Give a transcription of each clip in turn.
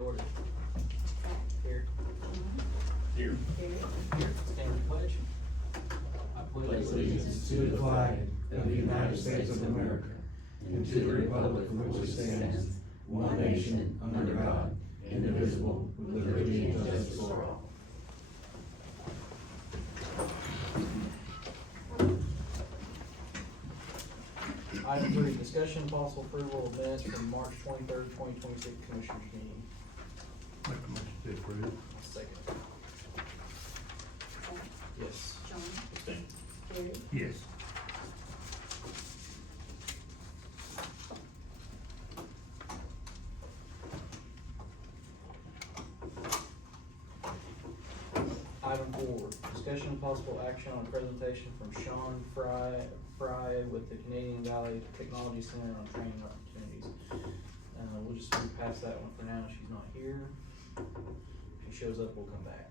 Order. Here. Here. Here. Stand with the pledge. I Pledge allegiance to the flag of the United States of America and to the republic for which it stands, one nation, under God, indivisible, with liberty and justice for all. Item 3, discussion and possible approval of minutes from March 23rd, 2026 Commissioners meeting. Make a motion to approve. Second. Yes. John, Abstain. Gary, Yes. Item 4, discussion and possible action on presentation from Sean Fry with the Canadian Valley Technology Center on training opportunities. We'll just move past that one for now, she's not here. If she shows up, we'll come back.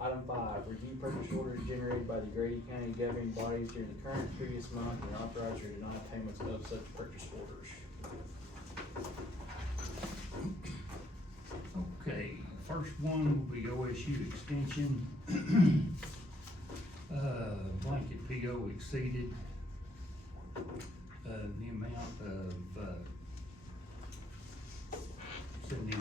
Item 5, review purchase orders generated by the Grady County governing bodies during the current and previous month and authorize or deny payments of such purchase orders. Okay, first one will be OSU extension. Blanket PO exceeded, the amount of, $79.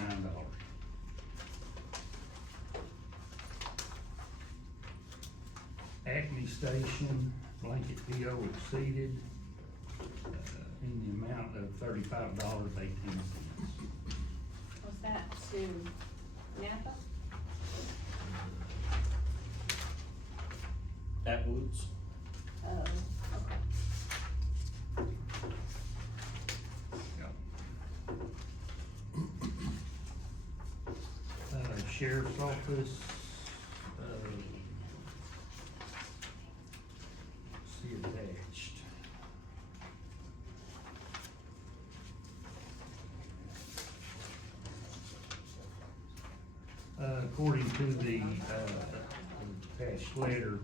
Acme Station, blanket PO exceeded, in the amount of $35.18. was that to Napa? Atwoods. Oh, okay. Sheriff's Office, see attached. According to the attached letter,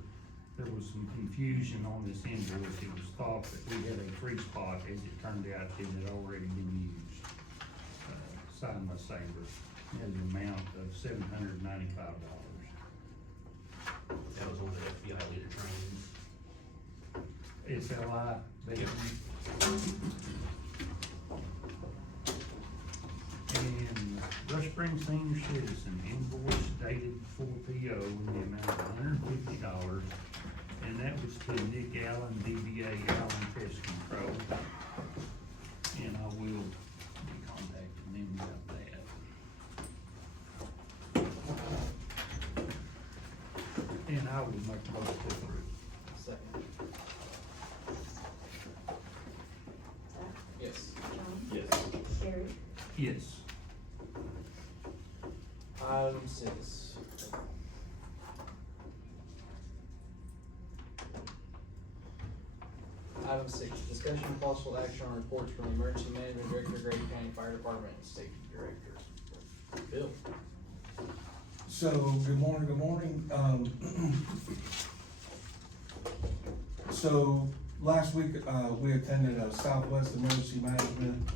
there was some confusion on this invoice. It was thought that we had a free spot, as it turned out it had already been used. Signed by Saber, at an amount of $795. That was on the FBI leader trainings. SLI, they. And Rush Springs Senior Citizen invoice dated before PO in the amount of $150. And that was to Nick Allen, DBA Allen Pest Control. And I will be contacting them about that. And I will make a motion to approve. Second. Zach, Yes. John, Yes. Gary, Yes. Item 6. Item 6, discussion and possible action on reports from the Emergency Management Director, Grady County Fire Department, and Safety Director. Bill? So, good morning. So, last week, we attended a Southwest Emergency Management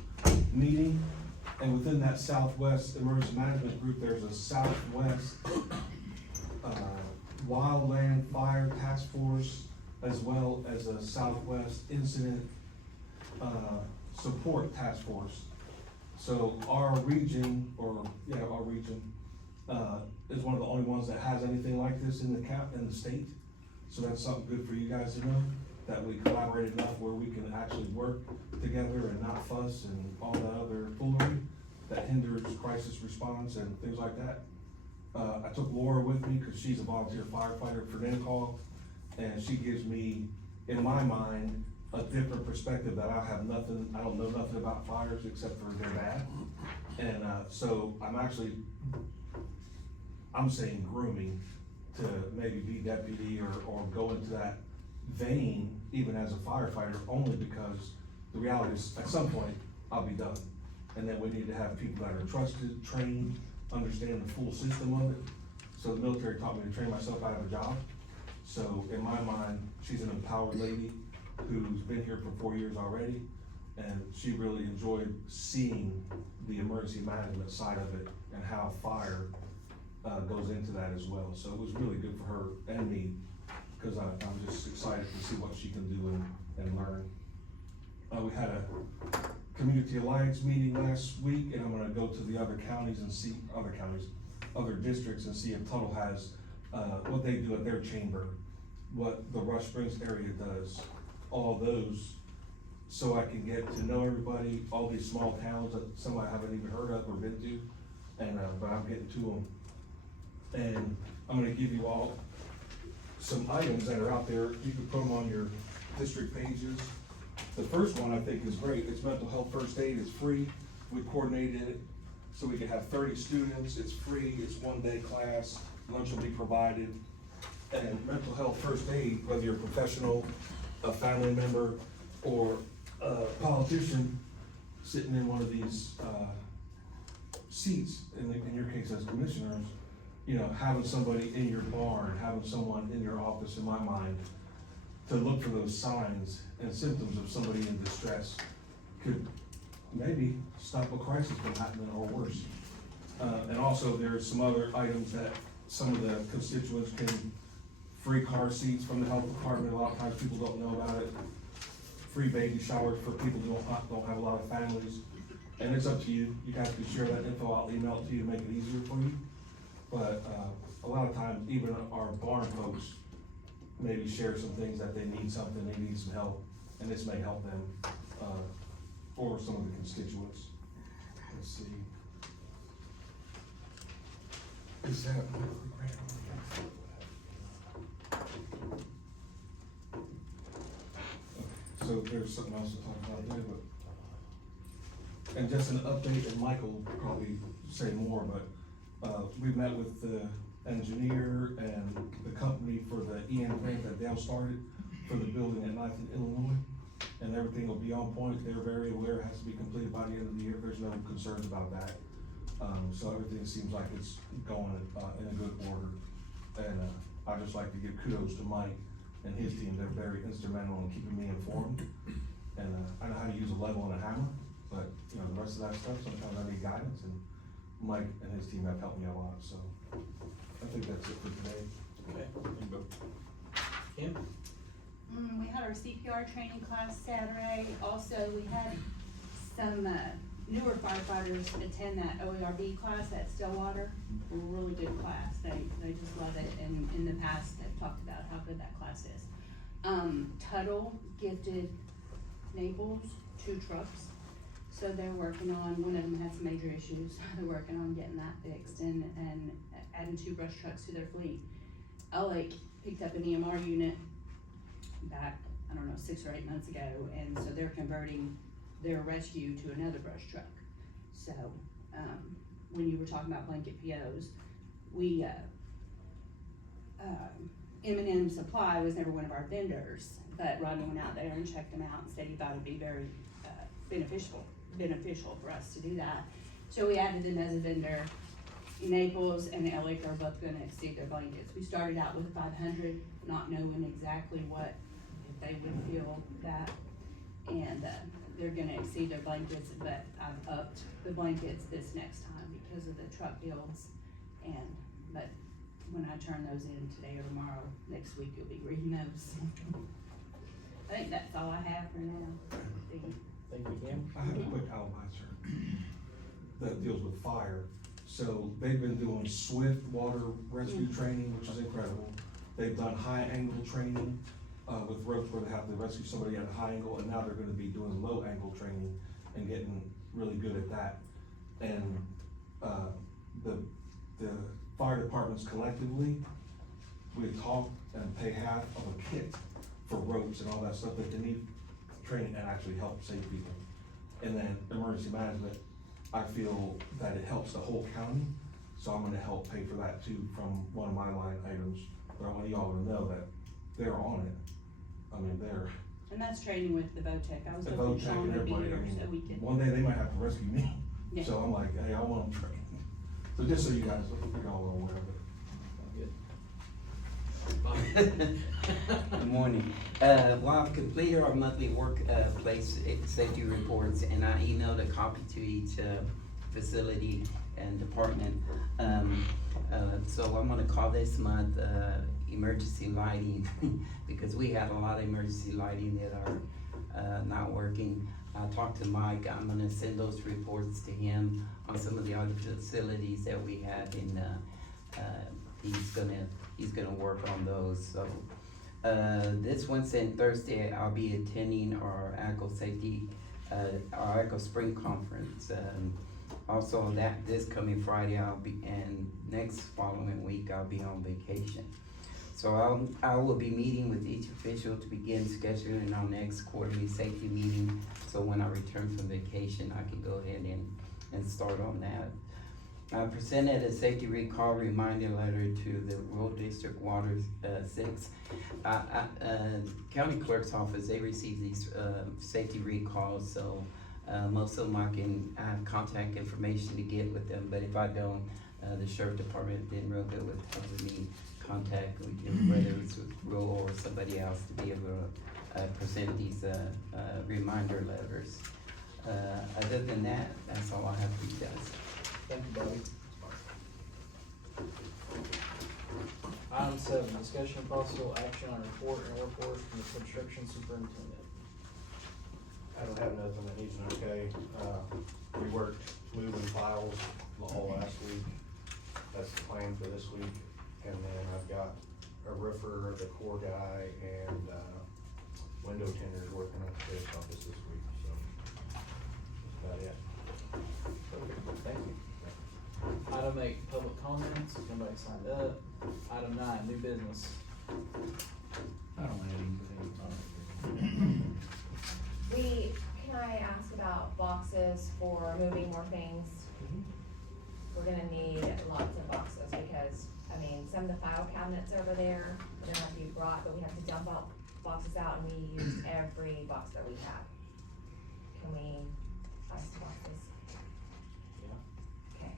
meeting. And within that Southwest Emergency Management group, there's a Southwest, Wildland Fire Task Force, as well as a Southwest Incident, Support Task Force. So our region, is one of the only ones that has anything like this in the state. So that's something good for you guys to know, that we collaborate enough where we can actually work together and not fuss and all the other foolery that hinders crisis response and things like that. I took Laura with me because she's a volunteer firefighter for NCAL, and she gives me, in my mind, a different perspective that I don't know nothing about fires except for they're bad. And, so I'm saying grooming to maybe be deputy or go into that vein, even as a firefighter, only because the reality is, at some point, I'll be done. And then we need to have people that are trusted, trained, understand the full system of it. So the military taught me to train myself out of a job. So in my mind, she's an empowered lady who's been here for 4 years already, And she really enjoyed seeing the emergency management side of it and how fire, goes into that as well. So it was really good for her and me, cause I'm just excited to see what she can do and learn. We had a Community Alliance meeting last week, and I'm gonna go to the other counties and see, other districts and see if Tuttle has, what they do at their chamber, what the Rush Springs area does, all those, so I can get to know everybody, all these small towns that some I haven't even heard of or been to, and, but I'm getting to them. And I'm gonna give you all some items that are out there, you can put them on your district pages. The first one I think is great, it's mental health first aid, it's free, we coordinated it, so we can have 30 students, it's free, it's 1-day class, lunch will be provided. And mental health first aid, whether you're a professional, a family member, or a politician sitting in one of these, seats, in your case as commissioners, you know, having somebody in your barn, having someone in your office, in my mind, to look for those signs and symptoms of somebody in distress could maybe stop a crisis from happening or worse. And also there's some other items that some of the constituents can, free car seats from the health department, a lot of times people don't know about it. Free baby showers for people who don't have a lot of families. And it's up to you, you guys can share that info, I'll email it to you to make it easier for you. But, a lot of times, even our barn folks maybe share some things that they need something, they need some help, and this may help them, or some of the constituents. Let's see. Is that? So there's something else to talk about there, but, and just an update, and Michael will probably say more, but, we met with the engineer and the company for the EN grant that Dale started for the building at 9th and Illinois, and everything will be on point. They're very aware it has to be completed by the end of the year. There's no concerns about that. So everything seems like it's going, in a good order. And, I'd just like to give kudos to Mike and his team. They're very instrumental in keeping me informed. And, I know how to use a level and a hammer, but, you know, the rest of that stuff, sometimes I need guidance, and Mike and his team have helped me a lot, so I think that's it for today. Okay, thank you both. Kim? We had our CPR training class Saturday. Also, we had some, newer firefighters attend that OERB class at Stillwater. A really good class. They just love it, and in the past, they've talked about how good that class is. Tuttle gifted Naples 2 trucks. So they're working on, one of them had some major issues, they're working on getting that fixed and adding 2 brush trucks to their fleet. Lake picked up an EMR unit back, I don't know, 6 or 8 months ago, and so they're converting their rescue to another brush truck. So, when you were talking about blanket POs, we, M&M Supply was never one of our vendors, but Rodney went out there and checked them out and said he thought it'd be very, beneficial for us to do that. So we added them as a vendor. Naples and Lake are both gonna exceed their blankets. We started out with 500, not knowing exactly what, if they would feel that. And, they're gonna exceed their blankets, but I've upped the blankets this next time because of the truck deals. But when I turn those in today or tomorrow, next week you'll be reading those. I think that's all I have for now. Thank you, Kim. I have a quick alibi, sir, that deals with fire. So they've been doing swift water rescue training, which is incredible. They've done high angle training, with ropes where they have to rescue somebody at a high angle, and now they're gonna be doing low angle training and getting really good at that. And, the fire departments collectively, we talk and pay half of a kit for ropes and all that stuff that they need training and actually help save people. And then emergency management, I feel that it helps the whole county, so I'm gonna help pay for that too from one of my line items. But I want y'all to know that they're on it. I mean, they're. And that's training with the VOTEC. I was The hoping VOTEC Sean and would be everybody, I here mean, so we could. one day they might have to rescue me. Yeah. So I'm like, hey, I want them trained. So just so you guys, you're all aware of it. Good. Good morning. Well, I've completed our monthly workplace safety reports, and I emailed a copy to each facility and department. So I'm gonna call this month emergency lighting, because we had a lot of emergency lighting that are not working. I talked to Mike, I'm gonna send those reports to him on some of the other facilities that we had, and he's gonna work on those, so. This Wednesday and Thursday, I'll be attending our ACO safety, our ACO spring conference. Also this coming Friday, and next following week, I'll be on vacation. So I will be meeting with each official to begin scheduling our next quarterly safety meeting. So when I return from vacation, I can go ahead and start on that. I presented a safety recall reminder letter to the Rural District Water 6. County Clerk's Office, they receive these safety recalls, so most of them I have contact information to get with them, but if I don't, the Sheriff Department been real good with having me contact with them, whether it's with Rural or somebody else, to be able to present these reminder letters. Other than that, that's all I have for you guys. Thank you, Bobby. Item 7, discussion of possible action on report and work orders from the construction superintendent. I don't have nothing that needs an okay. We worked moving files all last week. That's the plan for this week. And then I've got a roofer, the core guy, and window tenders working at the sheriff's office this week, so that's about it. Thank you. Item 8, public comments, nobody signed up. Item 9, new business. I don't have anything. Can I ask about boxes for moving more things? We're gonna need lots of boxes because, I mean, some of the file cabinets over there, they're gonna have to be brought, but we have to dump out boxes out, and we use every box that we have. Can we buy some boxes? Yeah, Okay.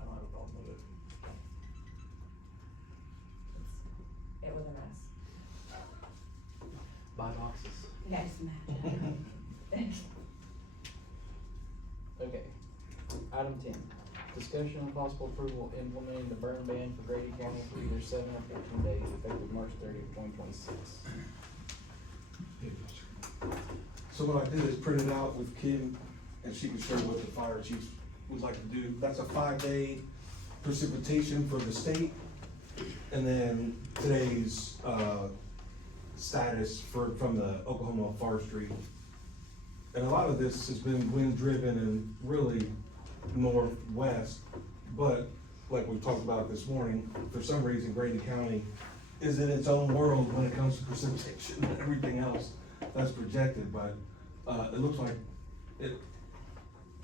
I don't have a problem with it. It was a mess. Buy boxes. Yes. Okay. Item 10, discussion and possible approval implementing the burn ban for Grady County for either 7 or 15 days effective March 30th, 2026. So what I did is print it out with Kim, and she can share what the fire chiefs would like to do. That's a 5-day precipitation for the state, and then today's, status from the Oklahoma Forestry. And a lot of this has been wind driven and really northwest, but like we talked about this morning, for some reason Grady County is in its own world when it comes to precipitation and everything else that's projected, but it looks like it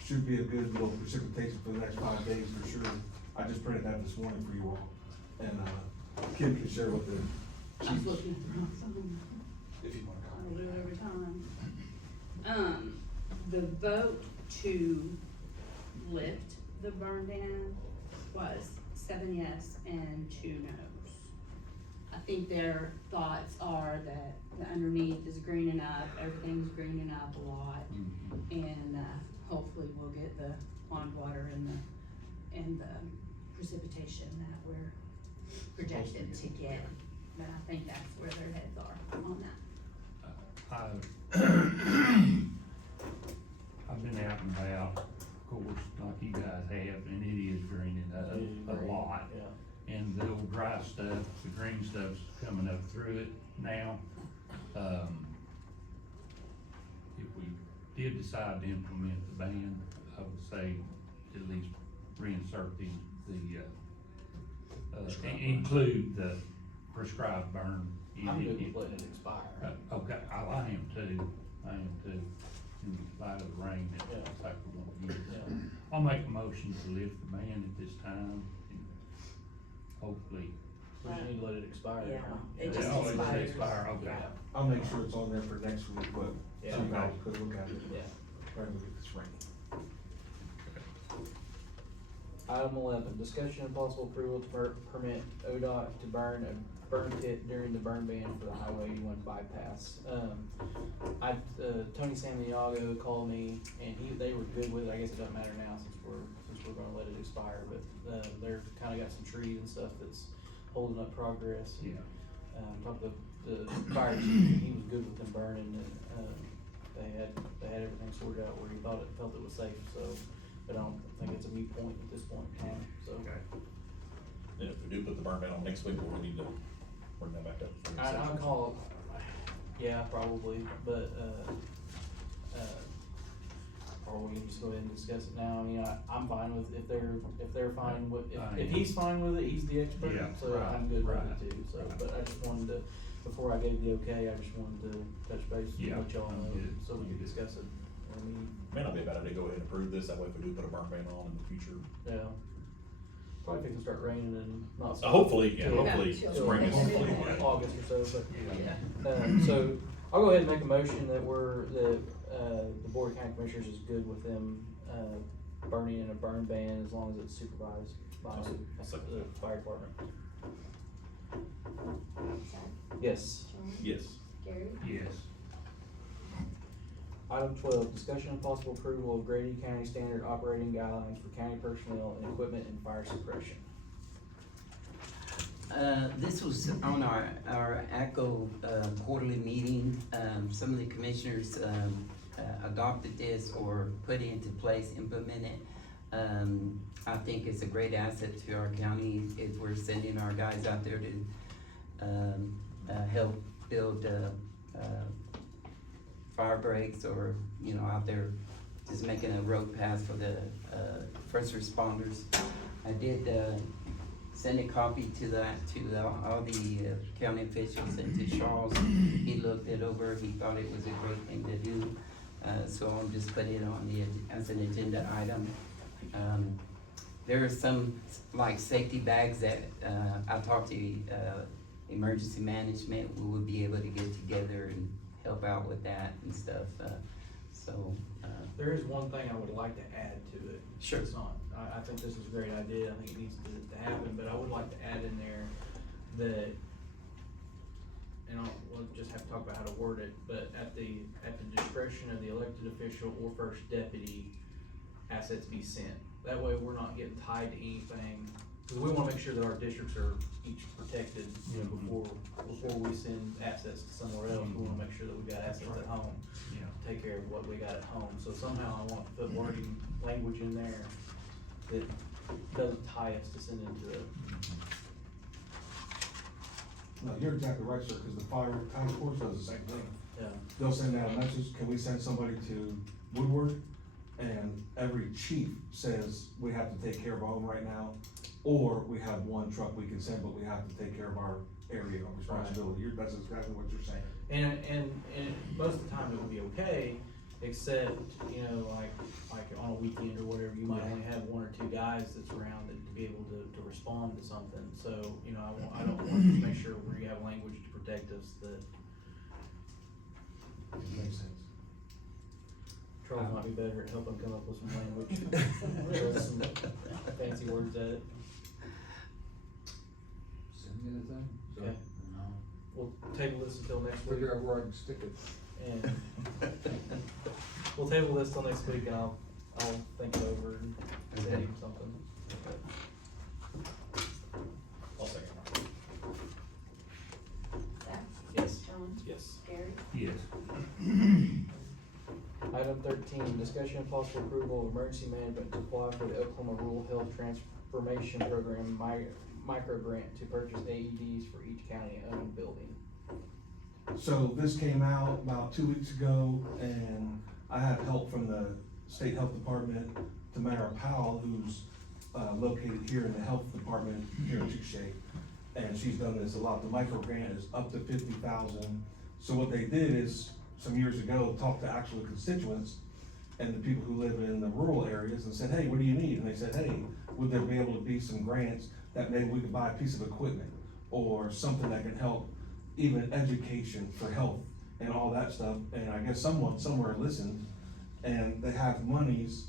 should be a good little precipitation for the next 5 days for sure. I just printed that this morning for you all, and Kim can share what the I was looking for my phone. if you want to I'll comment. do it every time. The vote to lift the burn ban was 7 yes and 2 no's. I think their thoughts are that the underneath is greening up, everything's greening up a lot, and hopefully we'll get the pond water and the precipitation that we're projected to get. But I think that's where their heads are on that. I've been out and about, of course, like you guys have, and it is raining a lot. Yeah. And the old dry stuff, the green stuff's coming up through it now. If we did decide to implement the ban, I would say at least reinsert include the prescribed burn. I'm good with letting it expire. Okay, I am too, in light of the rain that Yeah. looks like we're gonna get. Yeah. I'll make a motion to lift the ban at this time, and hopefully. We just need to let it expire. Yeah, huh? it just Oh, expires. expire, okay. Yeah. I'll make sure it's on there for next week, but Yeah. so you guys could look at it. Yeah. Try to look at this rain. Item 11, discussion and possible approval to permit ODOT to burn a burn pit during the burn ban for the Highway 81 bypass. Tony Santiago called me, and they were good with it. I guess it doesn't matter now since we're gonna let it expire, but, they're kinda got some trees and stuff that's holding up progress. Yeah. Talked to the fire chief, he was good with them burning, and, they had everything sorted out where he felt it was safe, so, but I don't think it's a moot point at this point in time, so. Okay. And if we do put the burn ban on next week, we'll need to bring that back up. for the I'll session. call, yeah, probably, but, or we can just go ahead and discuss it now. I mean, I'm fine with, if they're fine with, if he's fine with it, he's the expert, Yeah, so right, I'm good with right, it too, so, right. but I just wanted to, before I gave the okay, I just wanted to touch base Yeah, with y'all I'm know, good. so we I'm can good. discuss it. I mean, May not be a bad idea to go ahead and approve this, that way if we do put a burn ban on in the future. yeah, probably fixing to start raining and not. Hopefully, yeah, till- hopefully, Yeah. spring is till hopefully, yeah. August or so, but. Yeah. So, I'll go ahead and make a motion that the Board of County Commissioners is good with them, burning in a burn ban as long as it's supervised by I'll second the that. fire department. Zach, Yes. Sean, Yes. Gary, Yes. Item 12, discussion and possible approval of Grady County Standard Operating Guidelines for county personnel and equipment and fire suppression. This was on our ACO quarterly meeting. Some of the commissioners, adopted this or put it into place, implemented. I think it's a great asset to our county if we're sending our guys out there to, help build, fire breaks or, you know, out there just making a road path for the, first responders. I did, send a copy to all the county officials and to Charles. He looked it over, he thought it was a great thing to do. So I'll just put it on as an agenda item. There are some, like, safety bags that, I talked to, emergency management, we would be able to get together and help out with that and stuff, so. There is one thing I would like to add to it. Sure. It's not, I think this is a great idea, I think it needs to happen, but I would like to add in there that, and we'll just have to talk about how to word it, but at the discretion of the elected official or first deputy, assets be sent. That way we're not getting tied to anything, cause we wanna make sure that our districts are each protected, you know, before we send assets to somewhere else, we wanna make sure that we got assets at home. Yeah. Take care of what we got at home, so somehow I want to put wording, language in there that doesn't tie us to send into it. No, you're exactly right, sir, cause the fire task force does the same thing. Yeah, They'll send out a message, can we send somebody to Woodward? And every chief says, we have to take care of all of them right now, or we have one truck we can send, but we have to take care of our area of responsibility. That's exactly what you're saying. and most of the time it would be okay, except, you know, like on a weekend or whatever, you might only have one or two guys that's around to be able to respond to something, so, you know, I don't want to just make sure we have language to protect us that Makes sense. Charles might be better at helping come up with some language. Throw some fancy words at it. Send me anything, so, Okay. no, We'll table this until next week. figure out where I can stick it. And we'll table this till next week and I'll think it over and send you something. I'll second. Zach, Yes. Sean, Yes. Gary, Yes. Item 13, discussion and possible approval of emergency management to apply for the Oklahoma Rural Health Transformation Program micro grant to purchase AEDs for each county-owned building. So this came out about 2 weeks ago, and I have help from the state health department, Tamara Powell, who's located here in the health department here in Chickasha. And she's done this a lot. The micro grant is up to $50,000. So what they did is, some years ago, talked to actual constituents and the people who live in the rural areas and said, hey, what do you need? And they said, hey, would there be able to be some grants that maybe we could buy a piece of equipment or something that can help, even education for health and all that stuff. And I guess someone somewhere listened, and they have monies,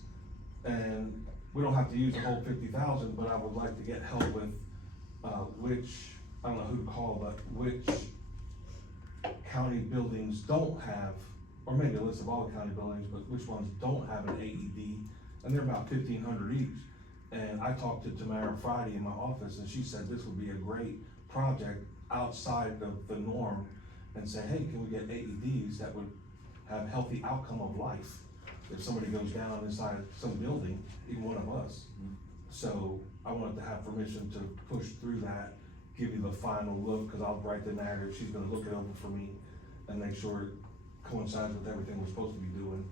and we don't have to use the whole 50,000, but I would like to get help with, I don't know who to call, but which county buildings don't have, or maybe a list of all the county buildings, but which ones don't have an AED, and they're about 1,500 each. And I talked to Tamara Friday in my office, and she said this would be a great project outside of the norm, and say, hey, can we get AEDs that would have healthy outcome of life? If somebody goes down inside some building, even one of us. So I wanted to have permission to push through that, give you the final look, cause I'll write the narrative, she's gonna look it over for me and make sure it coincides with everything we're supposed to be doing.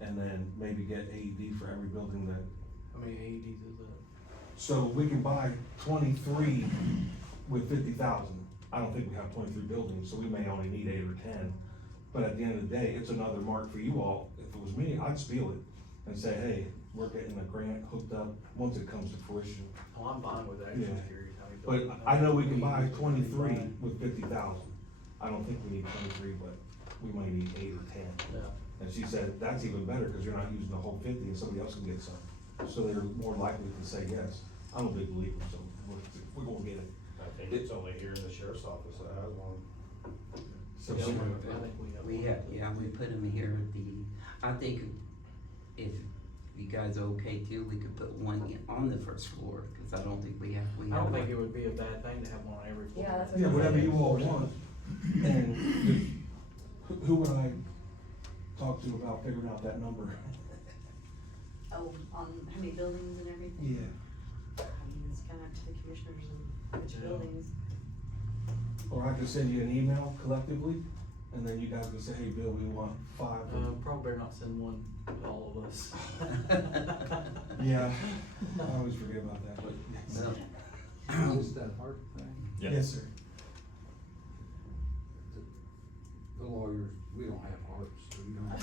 And then maybe get AED for every building that, How many AEDs is that? so we can buy 23 with 50,000. I don't think we have 23 buildings, so we may only need 8 or 10. But at the end of the day, it's another mark for you all. If it was me, I'd steal it and say, hey, we're getting a grant hooked up once it comes to fruition. Oh, I'm fine with that, I'm Yeah. just curious how many. But buildings- I know we can buy AEDs 23 buy. with 50,000. I don't think we need 23, but we might need 8 or 10. Yeah. And she said, that's even better, cause you're not using the whole 50 and somebody else can get some. So they're more likely to say yes. I'm a big believer, so we're gonna get it. I think it's only here in the sheriff's office that has one. So Yeah, she- I think We have, yeah, we put them here at I think if you guys are okay too, we could put one on the first floor, cause I don't think we have I don't think it would be a bad thing to have one on every floor. Yeah, that's what Yeah, I'm whatever saying. you all want. And who would I talk to about figuring out that number? Oh, on how many buildings and everything? Yeah. I mean, it's kinda up to the commissioners and which Yeah. buildings. Or I could send you an email collectively, and then you guys can say, hey, Bill, we want 5. Probably better not send one to all of us. Yeah, I always forget about that, but yes. So, Is that hard thing? Yeah. Yes, sir. The lawyers, we don't have hearts, so you don't have.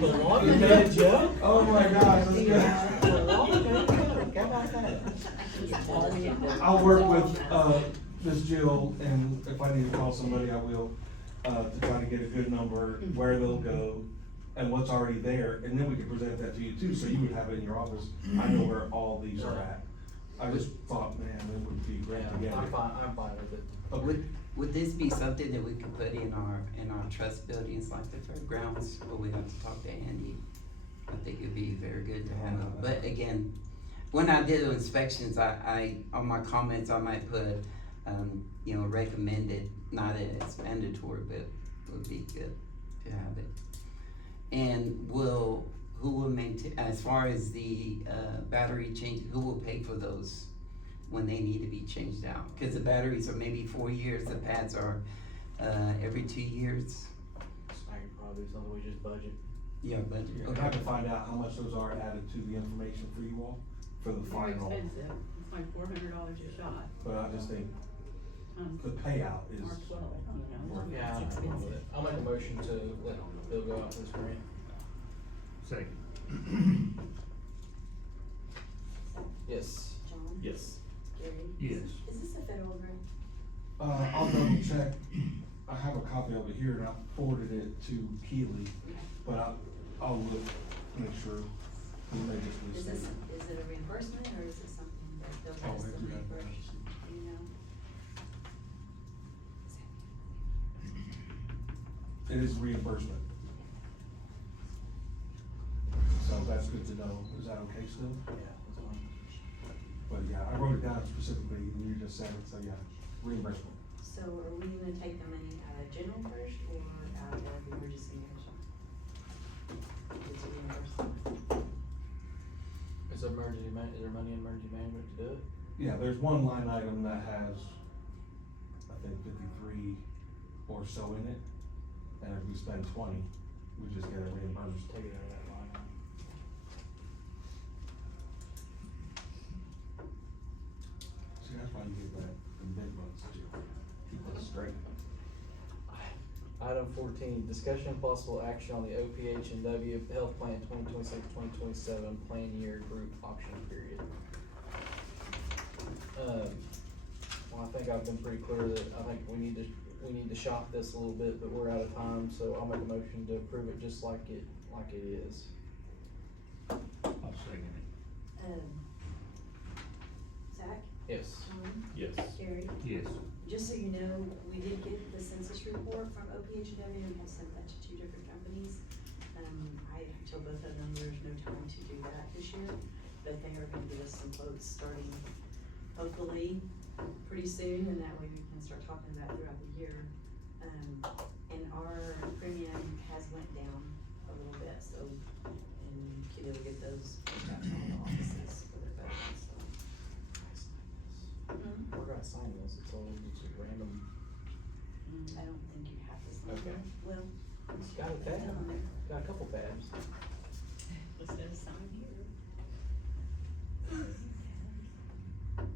The longer the joke. Oh my gosh, that's good. The longer the joke, how about that? I'll work with, Ms. Jill, and if I need to call somebody, I will, to try to get a good number, where they'll go, and what's already there, and then we can present that to you too, so you would have it in your office. I know where all these are at. I just thought, man, it would be great to get Yeah, it. I'm fine with it. Okay. would this be something that we could put in our trust buildings like the fairgrounds, or we have to talk to Andy? I think it'd be very good to have, but again, when I do inspections, I, on my comments, I might put, recommended, not that it's mandatory, but it would be good to have it. And who will maintain, as far as the, battery change, who will pay for those when they need to be changed out? Cause the batteries are maybe 4 years, the pads are, every 2 years. I could probably, something we just budget. Yeah, but, And I can find out how much those are added to the information for you all, for the Very final, expensive, it's like $400 a shot, but I just think times the payout is. or 12, you know. Yeah, I'm fine with it. I'll make a motion to let Bill go out for this grant. Second. Yes. John? Yes. Gary? Yes. Is this a federal grant? I'll double check. I have a copy of it here and I forwarded it to Keely, but I'll look, make sure. We may just be Is this, saying- is it a reimbursement or is it something that they'll Oh, pass the maybe that reimbursement, does. you know? It is reimbursement. So that's good to know. Is that okay still? Yeah, that's fine. But yeah, I wrote it down specifically and you just said it, so yeah, reimbursement. So are we gonna take the money out of general first or out of emergency management? It's reimbursement. Is there money in emergency management to do it? Yeah, there's one line item that has, I think 53 or so in it. And if we spend 20, we just get it reimbursed. Just take it out of that line. item. See, that's why you get that, the big bucks, Jill. Keep us straight. Item 14, discussion and possible action on the OPH and W Health Plan 2026-2027 plan year group option period. Well, I think I've been pretty clear that I think we need to we need to shop this a little bit, but we're out of time, so I'll make a motion to approve it just like it is. I'll second it. Zach? Yes. John? Yes. Gary? Yes. Just so you know, we did get the census report from OPHW and have sent that to 2 different companies. I told both of them there's no time to do that this year, but they are gonna give us some quotes starting hopefully pretty soon, and that way we can start talking about throughout the year. And our premium has went down a little bit, so, and Kitty will get those out to all the offices for their veterans, so. We're gonna sign this, it's all just a random, I don't think you have to sign Okay. it. Well. it's got a it's tab, on there. got a couple tabs. Let's go sign here.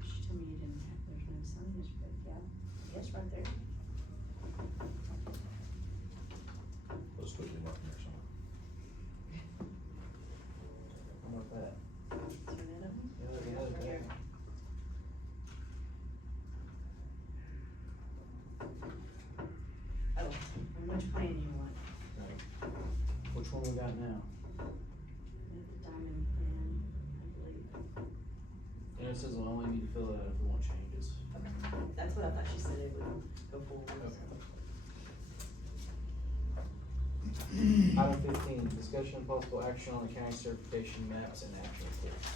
She told me you didn't have, there's no signage, but yeah, I guess right there. Let's quickly mark there somewhere. How about that? Turn it on. Yeah, There we yeah, go, right yeah. here. Oh, and which plan you want? Right. Which one we got now? We have the diamond plan, I believe. And it says we'll only need to fill it out if we want changes. Okay, that's what I thought she said it would go forward, so. Item 15, discussion and possible action on the county certification maps and action reports.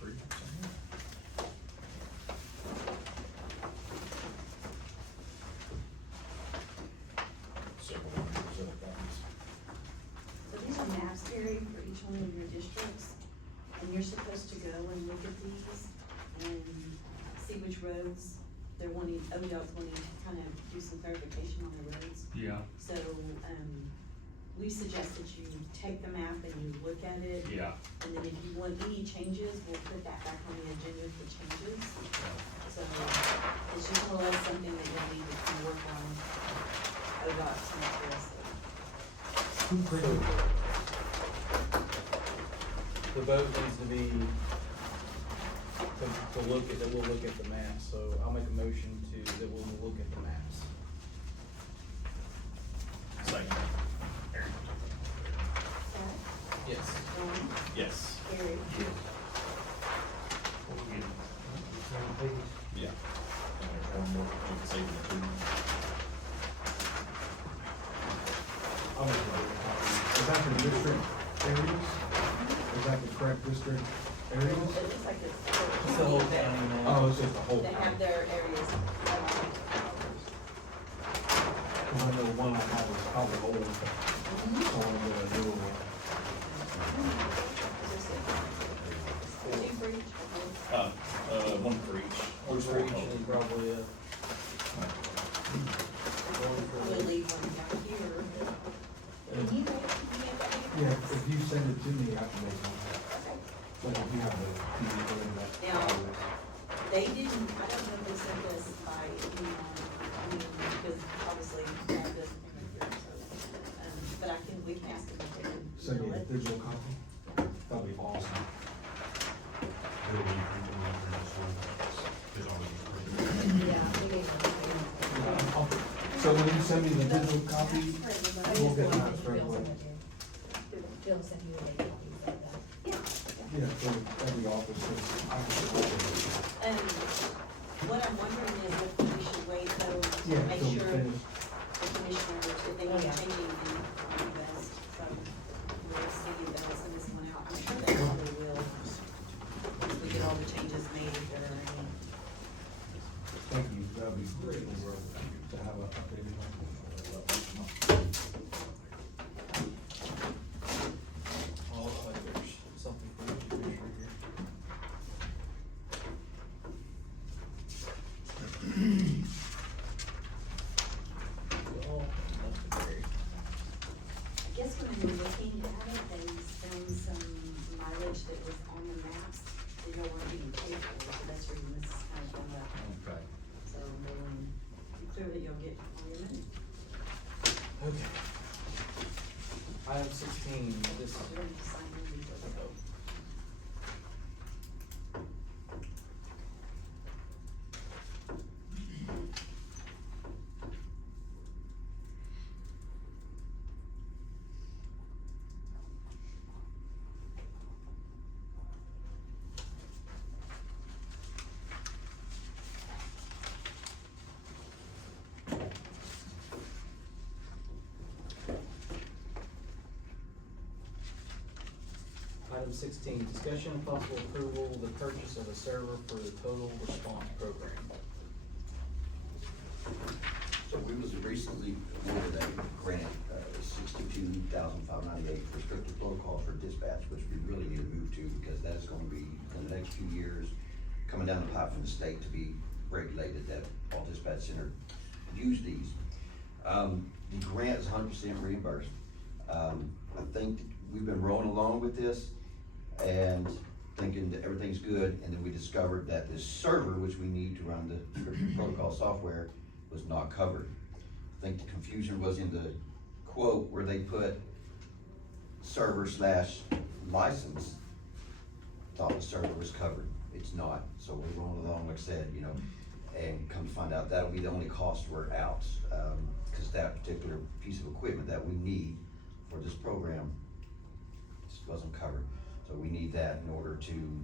Three, something. Several set of copies. So these are maps, Gary, for each one of your districts, and you're supposed to go and look at these and see which roads they're wanting, ODOT's wanting to kind of do some clarification on the roads. Yeah, So, we suggest that you take the map and you look at it, yeah. and then if you want any changes, we'll put that back on the agenda for changes. So, it's just more or less something that you'll need to kind of work on ODOT to make sure it's safe. The vote needs to be, to look at, that we'll look at the maps, so I'll make a motion that we'll look at the maps. Second. Zach? Yes. John? Yes. Gary? Yes. What we get? Same page? Yeah. And there's one more, you can save the two. I'll make a copy. Is that the district areas? Is that the correct district areas? It looks like it's. It's the whole county map. Oh, it's just the whole. They have their areas. Cause I know the one I had was probably old, so I'm gonna do one. Two for each. One for each. One for each, and probably one We'll for. leave one down here. And- You have that? Yeah, if you send it to me, I can make one. Like if you have the PDF in that. Yeah. They didn't, I don't know if they sent this by email, because obviously that doesn't come in here, so, but we can ask them if they can. Send me email a it. digital copy. That'd be awesome. Yeah, we need So when you send me the digital copy, we'll get that straight away. Jill sent you a copy of that. Yeah, for every office, 'cause I have to. What I'm wondering is if we should wait though, Yeah, to make till we sure finish. the commissioners, if they want to change anything, on the best, so we'll see, they'll send this one out, I'm sure they probably will. Once we get all the changes made, if there are any. Thank you, that'd be great to have a updated one. Oh, looks like there's something for each commissioner here. Oh, that's great. Item 16, this, We're gonna sign the legal. Item 16, discussion and possible approval of the purchase of a server for the Total Response Program. So we was recently awarded a grant, $62,598 for scripted protocols for dispatch, which we really need to move to because that's gonna be, in the next few years, coming down the pipe from the state to be regulated that all dispatch center use these. The grant is 100% reimbursed. I think we've been rolling along with this and thinking that everything's good, and then we discovered that this server, which we need to run the scripted protocol software, was not covered. I think the confusion was in the quote where they put server/license, thought the server was covered. It's not, so we're rolling along, like I said, you know, and come to find out that'll be the only cost we're out, cause that particular piece of equipment that we need for this program just wasn't covered. So we need that in order to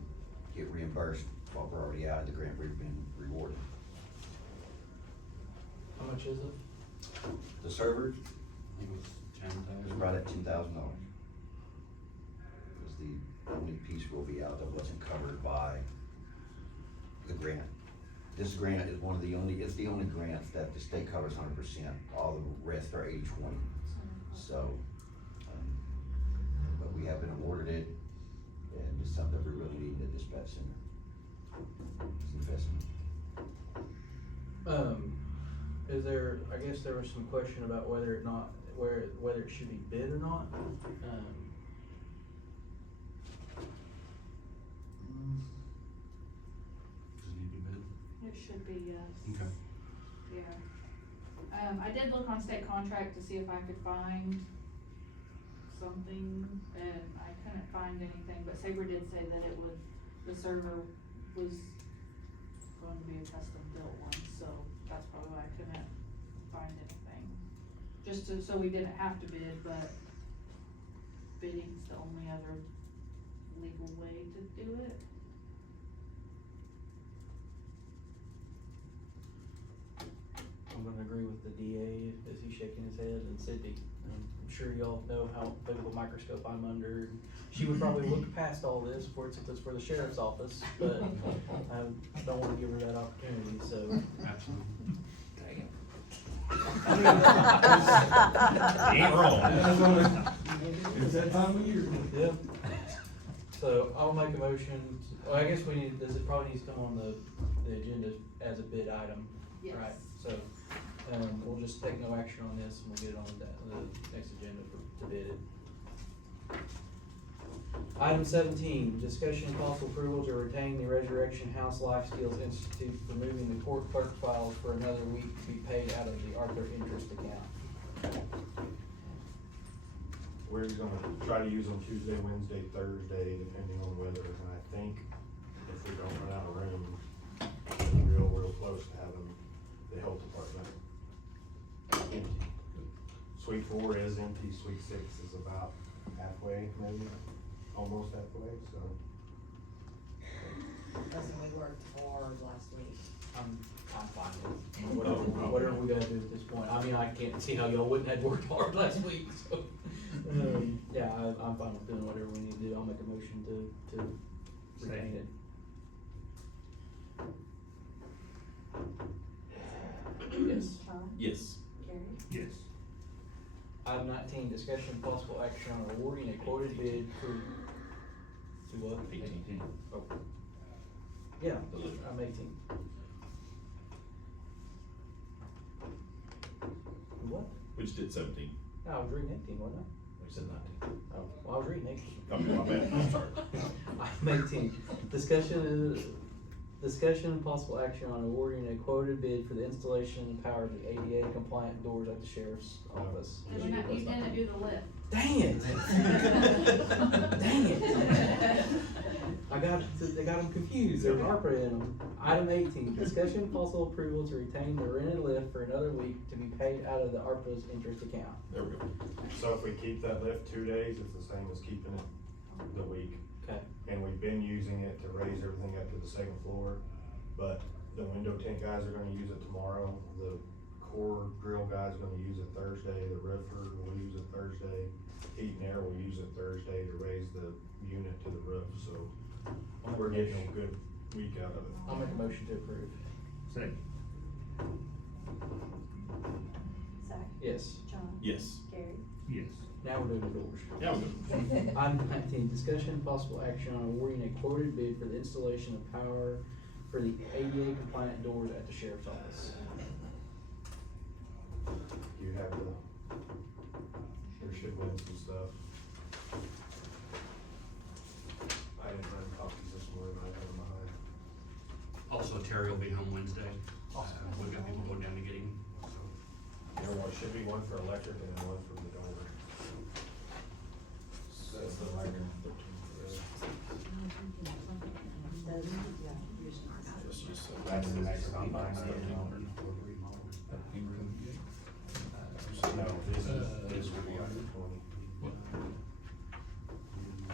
get reimbursed while we're already out of the grant we've been rewarded. How much is it? The server I think it was is 10,000. right at $10,000. Was the only piece we'll be out that wasn't covered by the grant. This grant is one of the only, it's the only grant that the state covers 100%. All the rest are 80/20. So, but we have been awarded it, and it's something we really need in the dispatch center. It's an investment. Is there, I guess there was some question about whether it should be bid or not. Does it need to be bid? It should be, yes. Okay. Yeah. I did look on state contract to see if I could find something, and I couldn't find anything, but Sabre did say that the server was going to be a custom built one, so that's probably why I couldn't find anything. So we didn't have to bid, but bidding's the only other legal way to do it. I'm gonna agree with the DA as he's shaking his head, and Sydney. I'm sure y'all know how big of a microscope I'm under. She would probably look past all this for it's for the sheriff's office, but I don't wanna give her that opportunity, so. Absolutely. Ain't wrong. It's that time of year. Yeah. So I'll make a motion, well, I guess it probably needs to come on the agenda as a bid item, Yes. right? So, we'll just take no action on this, and we'll get it on the next agenda to bid it. Item 17, discussion and possible approval to retain the Resurrection House Life Skills Institute for moving the court clerk files for another week to be paid out of the Arthur interest account. We're gonna try to use them Tuesday, Wednesday, Thursday, depending on weather, and I think if we don't run out of room, we're real close to having the health department empty. Suite 4 is empty, Suite 6 is about halfway, maybe, almost halfway, so. That's when we worked hard last week. I'm fine with whatever we gotta do at this point. I mean, I can't see how y'all wouldn't have worked hard last week, so. Yeah, I'm fine with doing whatever we need to do. I'll make a motion to retain it. Yes. Tom? Yes. Gary? Yes. Item 19, discussion and possible action on awarding a quoted bid to what? 18. Oh. Yeah, I'm 18. What? We just did 17. No, I was reading 18, wasn't We said 19. I? Oh, well, I was reading 18. Oh, my bad, I'm sorry. Item 18, discussion and possible action on awarding a quoted bid for the installation and power of the ADA compliant doors at the sheriff's office. You didn't do the lift. Dang it! Dang it! They got them confused, there was ARPA in them. Item 18, discussion and possible approval to retain the rented lift for another week to be paid out of the ARPA's interest account. There we go. So if we keep that lift 2 days, it's the same as keeping it the week. Okay. And we've been using it to raise everything up to the second floor, but the window tint guys are gonna use it tomorrow. The core drill guy's gonna use it Thursday, the roofer will use it Thursday, heat and air will use it Thursday to raise the unit to the roof, so we're getting a good week out of it. I'll make a motion to approve. Second. Zach, Yes. John, Yes. Gary, Yes. Now we're doing the doors. Yeah, we go. Item 19, discussion and possible action on awarding a quoted bid for the installation of power for the ADA compliant doors at the sheriff's office. You have there should been some stuff. I didn't run copies this morning, I had them behind. Also, Terry will be home Wednesday. We've got people going down to get him, so. There should be one for electric and then one for the door. That's the lighter. That's the next on mine. No, this will be under 20.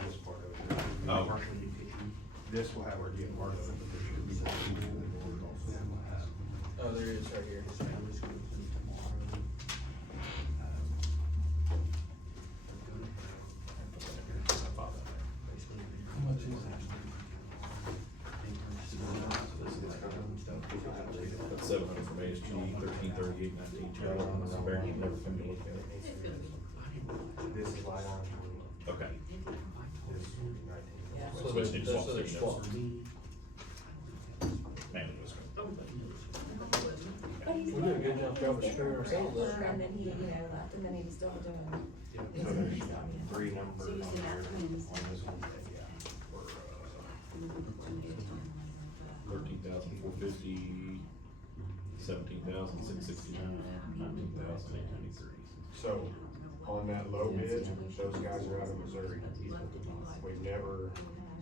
This part of it. Oh. Partially new kitchen. This will have our get part of it, but there should be some in the doors also. Oh, there it is right here. How much is it? That's 700 from ASG, 1338, 19 Charles, Barry, you've never come to look at it. This is light on. Okay. This is 19. So Switch it, swap, so they're switch it. swapped. Man, it was good. We do a good enough job of screwing ourselves up. And then he, left, and then he was still doing. So there's 3 numbers on here, on this one. For, 13,450, 17,669, 19,893. So, on that low bid, those guys are out of Missouri. We've never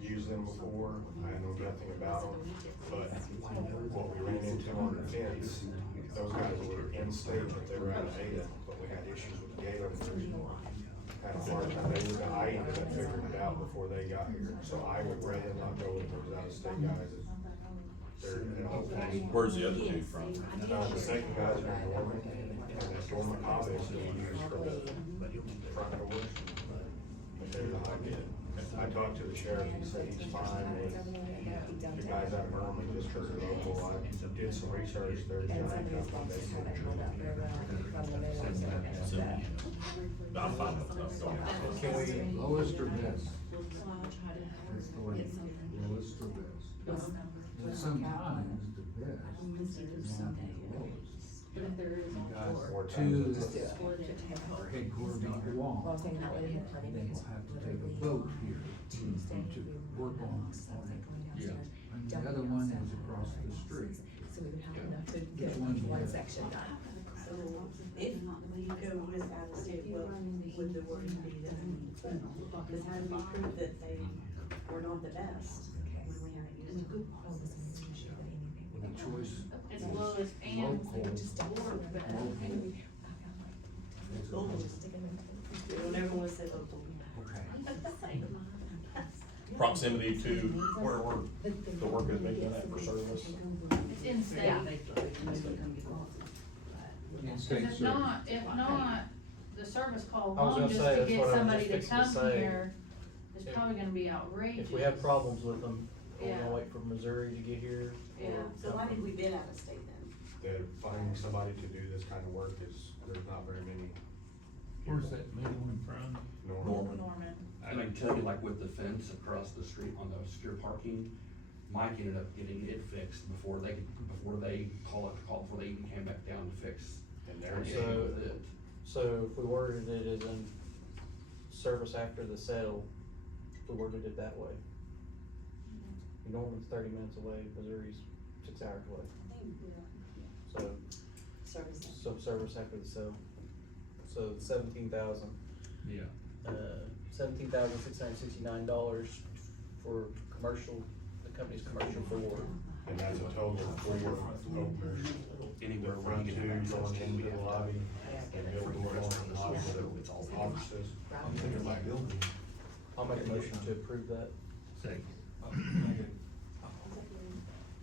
used them before, I know nothing about them, but what we ran into on the fence, those guys were in state, but they were out of Ada, but we had issues with the gate openers. Had a hard time, I ended up figuring it out before they got here, so I would rather not go with those out of state guys. They're, Where's the other two from? the second guys are in Norman, and that Norman obviously we use for the front doors. But they're the high bid. I talked to the sheriff, he said he's fine with the guys out of Norman, just for the local, I did some research, they're a giant company, they said. I'm fine with that. Can we, Lowest or best? Lowest or best? And sometimes the best is not the lowest. But if there is You on guys, floor. two that are headquartered in Guam, they will have to take a vote here to work on it. Yeah. And the other one is across the street. So we would have enough to Which get one do you one have? section done. so if we go with out of state, what would the wording be then? Because how do we prove that they were not the best when we haven't used them? The choice. It's lowest and Local. floor bed. Local. Whenever we say local. Okay. Proximity to where the work is being done at for service. It's in state. In-state If service. not, the service call I was alone gonna just say, to that's get what I was somebody just to fixing to come say. here is If- probably gonna be outrageous. if we have problems with them, we're Yeah. gonna wait for Missouri to get here. Yeah. So why did we bid out of state then? That finding somebody to do this kind of work is, there's not very many. Where's that middle one from? Norman. Norman. I can tell you, like with the fence across the street on the secure parking, Mike ended up getting it fixed before they before they even came back down to fix. And their there's, issue with it. So if we worded it as in service after the sale, if we worded it that way. Norman's 30 minutes away, Missouri's 6 hours away, I think, so, service. so service after the sale. So 17,000, Yeah. $17,669 for commercial, the company's commercial floor. And that's a total of 4 openers. Anywhere The where front you two can have access going to, into we the have to. lobby, and the open door on the lobby, So it's all. offices. I'm thinking about building. I'll make a motion to approve that. Second.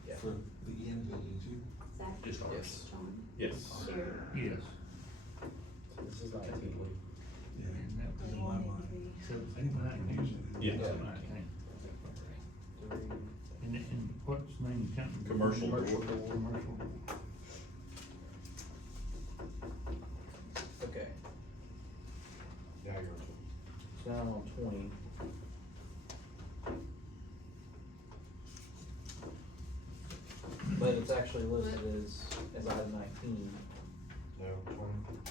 Yeah. For the end building too. Zach? Just ours. Yes. John? Yes. Gary? Yes. So this is 19. Yeah. And that was In my mind. $17,900. Yeah. $17,900. And what's the name of the company? Commercial door. Commercial. Okay, Now you're. so now I'm on 20. But it's actually listed as item 19. No,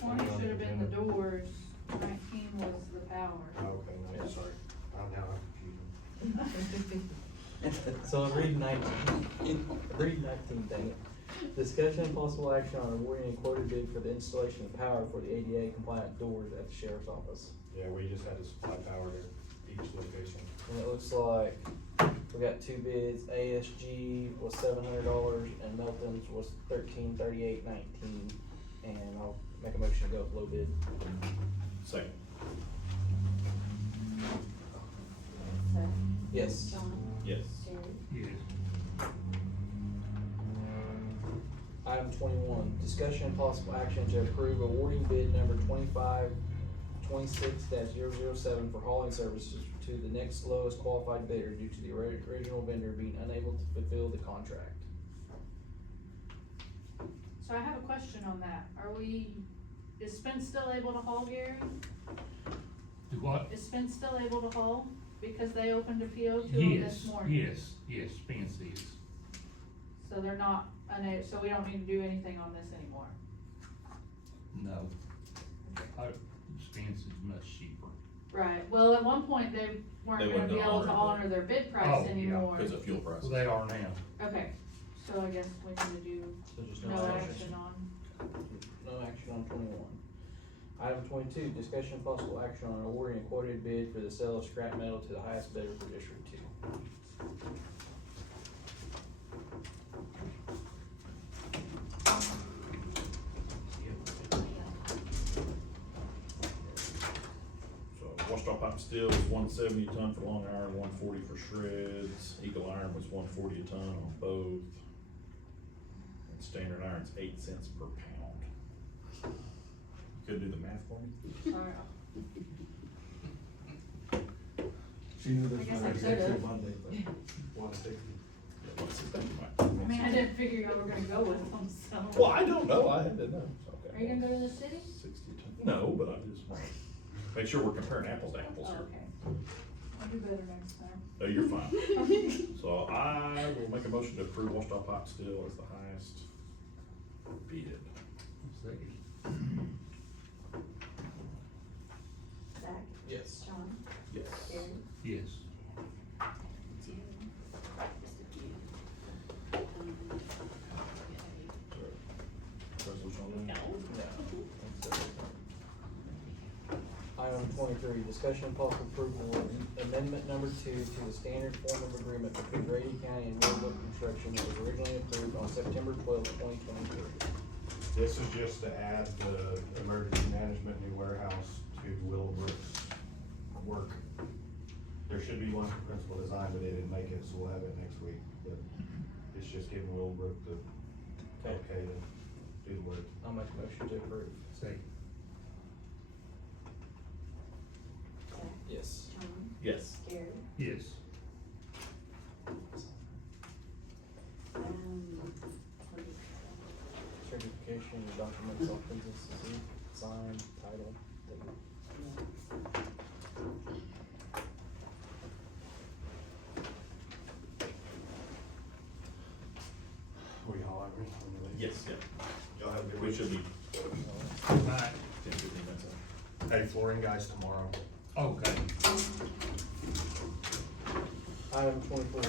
20. 20 on should have been the agenda. doors, 19 was the power. Oh, okay, no, Yeah. sorry. Now I'm confused. So I'm reading 19. Reading 19, dang it. Discussion and possible action on awarding a quoted bid for the installation of power for the ADA compliant doors at the sheriff's office. Yeah, we just had to supply power to each location. And it looks like we got two bids. ASG was $700 and Melton's was $1338.19. And I'll make a motion to go with low bid. Second. Zach? Yes. John? Yes. Gary? Yes. Item 21, discussion and possible action to approve awarding bid number 2526-007 for hauling services to the next lowest qualified bidder due to the original vendor being unable to fulfill the contract. So I have a question on that. Is Spence still able to haul, Gary? Do what? Is Spence still able to haul? Because they opened a PO to them Yes, this morning. yes, Spence is. So they're not so we don't need to do anything on this anymore. No. Spence is much cheaper. Right, well, at one point, they weren't They gonna wouldn't be able to honor honor their bid Oh, price yeah, anymore. Because of fuel prices. Well, they are now. Okay, so I guess we need to do So just no action on. No action on 21. Item 22, discussion and possible action on awarding a quoted bid for the sale of scrap metal to the highest bidder for District 2. So washtop pipe steel was 170 a ton for long iron, 140 for shreds. Eagle iron was 140 a ton on both. And standard iron's 8 cents per pound. Could do the math for me? Sorry. She knew this I guess was I next could've. Monday, but 160. I mean, I didn't figure y'all were gonna go with them, so. Well, I don't know, I had to know. Okay. Are you gonna go to the city? 60 ton. No, but I just want to make sure we're comparing apples to apples Oh, here. okay. I'll do better next time. No, you're fine. So I will make a motion to approve washtop pipe steel as the highest bid. Second. Zach? Yes. John? Yes. Gary? Yes. Resolution on that? Item 23, discussion and possible approval of amendment number 2 to the standard form of agreement between Grady County and Willowbrook Construction that was originally approved on September 12, 2023. This is just to add the emergency management new warehouse to Willowbrook's work. There should be one for principal design, but they didn't make it, so we'll have it next week. But it's just giving Willowbrook the okay to do the work. I'll make a motion to approve. Second. Zach? Yes. John? Yes. Gary? Yes. What is Certification of documents authenticity, signed, title, date. Will y'all have me? Yes, yeah. Y'all have a good We week. should be Right. 10, 15 minutes out. Hey, flooring guys tomorrow. Okay. Item 24,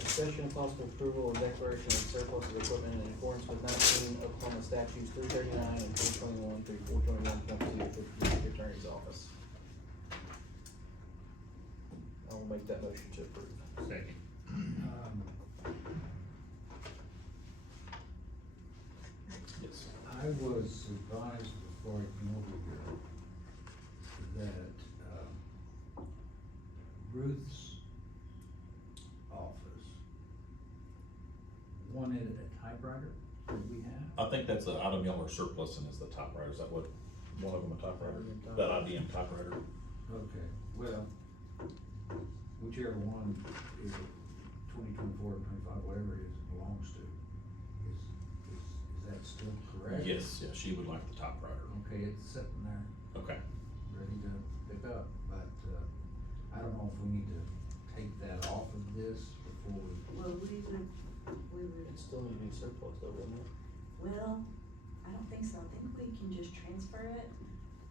discussion and possible approval of declaration of surplus of equipment in accordance with 19 Oklahoma statutes 339 and 321 through 421.2 for the district attorney's office. that motion to approve. Second. Yes. I was advised before I came over here that, Ruth's office wanted a typewriter that we have. I think that's the item y'all are surplusing is the typewriter, is that what, one of them a typewriter? That IBM typewriter? Okay, well, whichever one is 2024 or 25, whatever it is, it belongs to, is that still correct? Yes, yeah, she would like the typewriter. Okay, it's sitting there, Okay. ready to pick up, but, I don't know if we need to take that off of this before we. Well, we would, It still need to be surplus though, wouldn't it? well, I don't think so, I think we can just transfer it.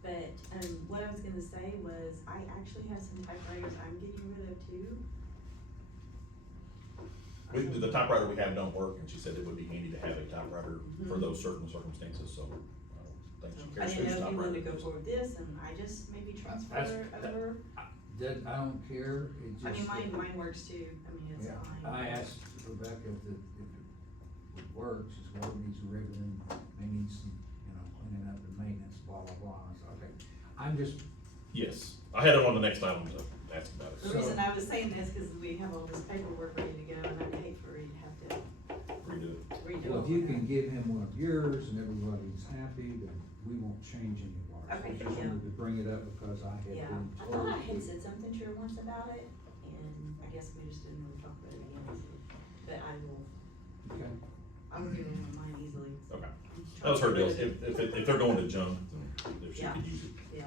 But, what I was gonna say was, I actually have some typewriters I'm getting rid of too. The typewriter we have don't work, and she said it would be handy to have a typewriter for those certain circumstances, so I don't think she I cares didn't whose know if you wanted to go typewriter. forward with this, and I just maybe transfer That's- over. That, I don't care, it just. I mean, mine works too, I mean, it's Yeah, fine. I asked Rebecca if it works, she said, well, it needs riveting, they need some, cleaning up and maintenance, blah, blah, blah, I said, okay. I'm just, Yes, I had it on the next item to ask about it. The reason I was saying this, cause we have all this paperwork ready to go, and I'd hate for you to have to Redo it. redo it. well, if you can give him one of yours and everybody's happy, then we won't change any of ours. Okay, I just yeah. wanted to bring it up because I had Yeah, been I told. thought I had said something to her once about it, and I guess we just didn't really talk about it again, but I will give them mine easily. Okay. That was her deal, if they're going to junk, then if she Yeah. could use it, Yeah,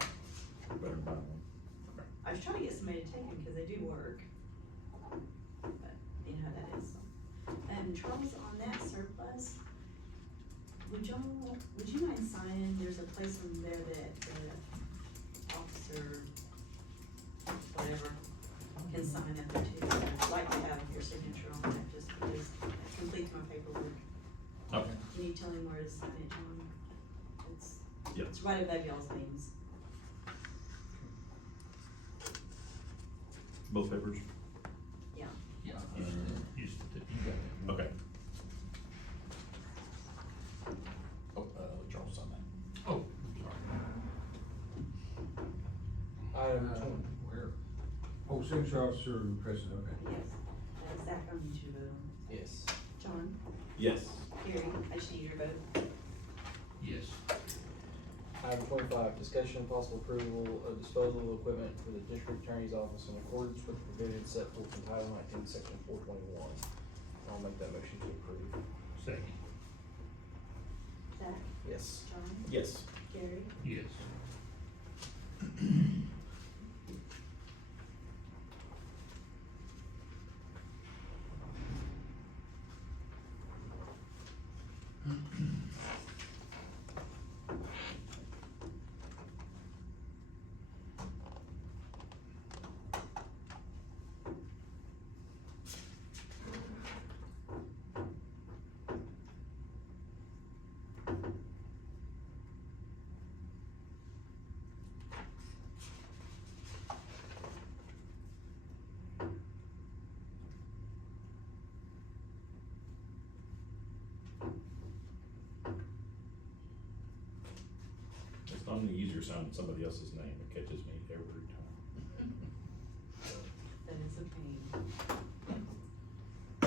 better than buy one. Okay. I was trying to get somebody to take them, cause they do work, but you know how that is. And Charles, on that surplus, would you mind signing, there's a place in there that the officer, whatever, can sign up there too. I'd like to have your signature on that, just because it completes my paperwork. Okay. Can you tell him where to sign it, John? Yeah. It's right above y'all's names. Both papers? Yeah. Yeah. Used to, Okay. Oh, Charles signed that. oh, sorry. Item Uh, 20. Where? Oh, signature officer, president, okay. Yes. Zach, I need you to vote on it. Yes. John, Yes. Gary, I just need your vote. Yes. Item 25, discussion and possible approval of disposal of equipment for the district attorney's office in accordance with the provisions set forth in Title 19, Section 421. I'll make that motion to approve. Second. Zach, Yes. John, Yes. Gary, Yes. It's not any easier sounding somebody else's name, it catches me every time. that is a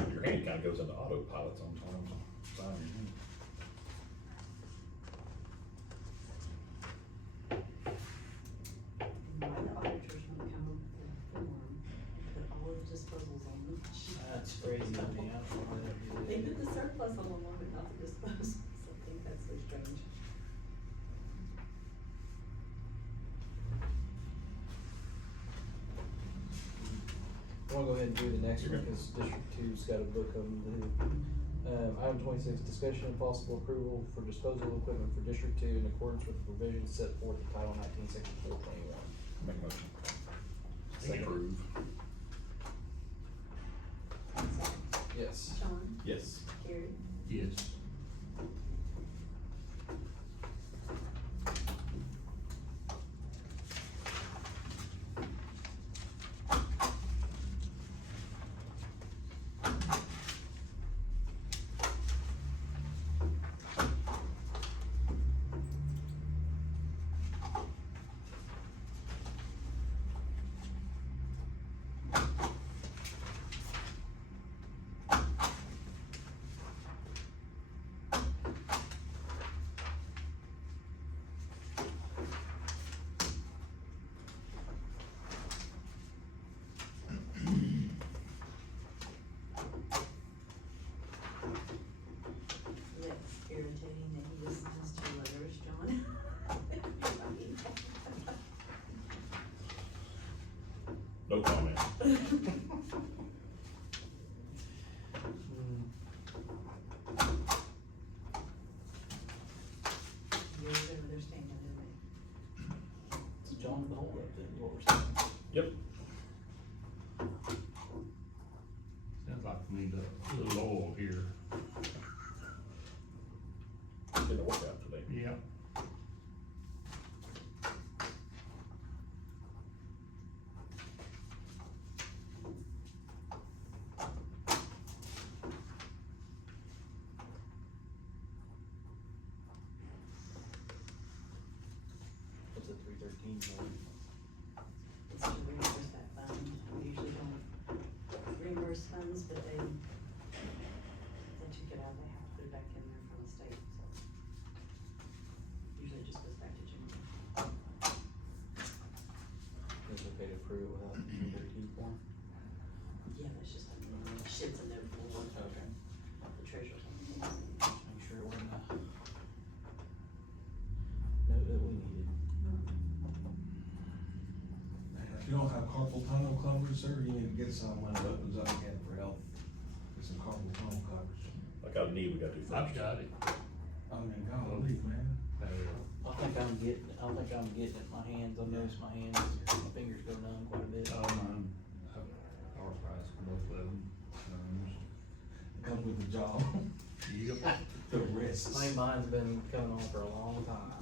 pain. Your hand kinda goes into autopilot sometimes, signing your hand. Why the auditors won't come up with a form and put all of the disposals on them. That's crazy to me. I don't know why they do They that. put the surplus on the one, but not the disposals. I think that's so strange. I wanna go ahead and do the next You're one, good. cause District 2's got a book of them to do. Item 26, discussion and possible approval for disposal of equipment for District 2 in accordance with the provisions set forth in Title 19, Section 421. Make a motion. Second. Approve. Zach, Yes. John, Yes. Gary, Yes. No comment. Yours over there standing, isn't it? It's John the hold up, then, is what we're saying. Yep. Sounds like we need a little oil here. Getting a workout today. Yeah. What's it, 313 more? It's to reimburse that fund. We usually don't reimburse funds, but they took it out, they have to put it back in there from the state, so. Usually it just goes back to general. Is it okay to approve without 313 form? Yeah, that's just like, shit's in there for Okay. the treasurer's. Just make sure it wasn't a note that we needed. If you don't have carpal tunnel coverage, sir, you need to get some when it opens up again for health. Get some carpal tunnel coverage. I got a knee we gotta do I've first. got it. I mean, golly, man. I think I'm getting it, my hands, I noticed my hands, my fingers go numb quite a bit. Mine, arthritis, both of them. Comes with the job, Yep. the wrists. I think mine's been coming on for a long time.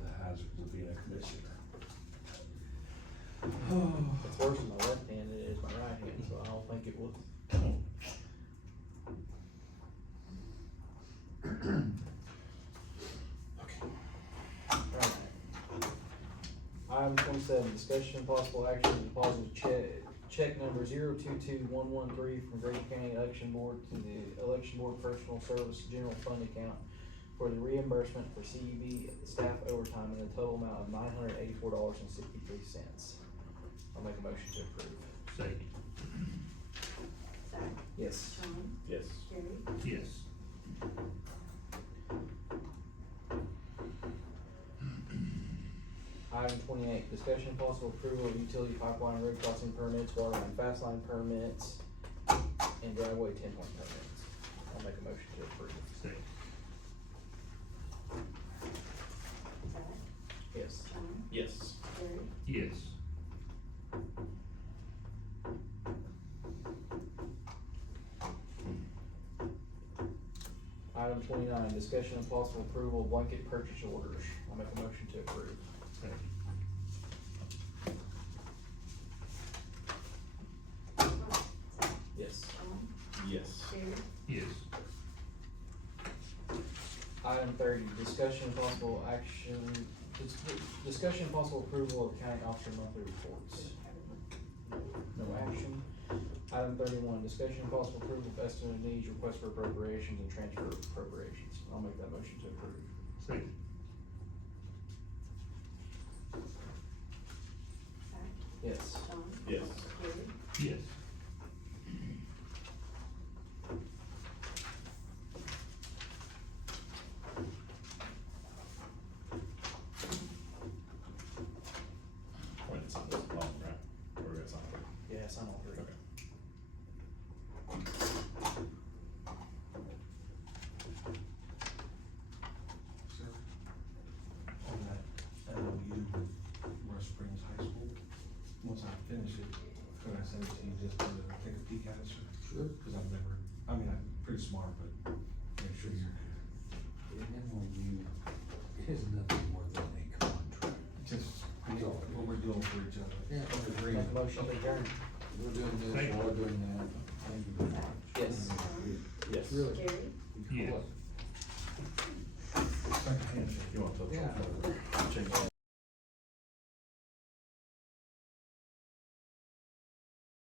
The hazards of being a commissioner. It's worse in my left hand than it is my right hand, so I don't think it was. Alright. Item 27, discussion and possible action to deposit check number 022113 from Grady County Election Board to the Election Board Personal Service General Fund account for the reimbursement for CEB staff overtime in a total amount of $984.63. I'll make a motion to approve. Second. Zach, Yes. John, Yes. Gary, Yes. Item 28, discussion and possible approval of utility pipeline road crossing permits, water line fast line permits, and driveway 10-point permits. I'll make a motion to approve. Second. Zach, Yes. John, Yes. Gary, Yes. Item 29, discussion and possible approval of blanket purchase orders. I'll make a motion to approve. Second. Zach, Yes. John, Yes. Gary, Yes. Item 30, discussion and possible action, discussion and possible approval of county officer monthly reports. No action. Item 31, discussion and possible approval of estimate of needs, request for appropriations, and transfer of appropriations. I'll make that motion to approve. Second. Zach, Yes. John, Yes. Gary, Yes. Wait, it's not this long, right? Or we got something? Yes, I'm all three. Okay. Sir, on that MOU with Rush Springs High School, once I finish it, could I send it to you just to take a peek at it, sir? Sure. Cause I've never, I mean, I'm pretty smart, but make sure you're, An MOU is nothing more than a contract. just, what we're doing for each other. Yeah. Make a motion to adjourn. We're doing this, Second. we're doing that. Thank you very much. Yes. Yes. Really? Gary, Yes. Second handshake. You want to? Yeah.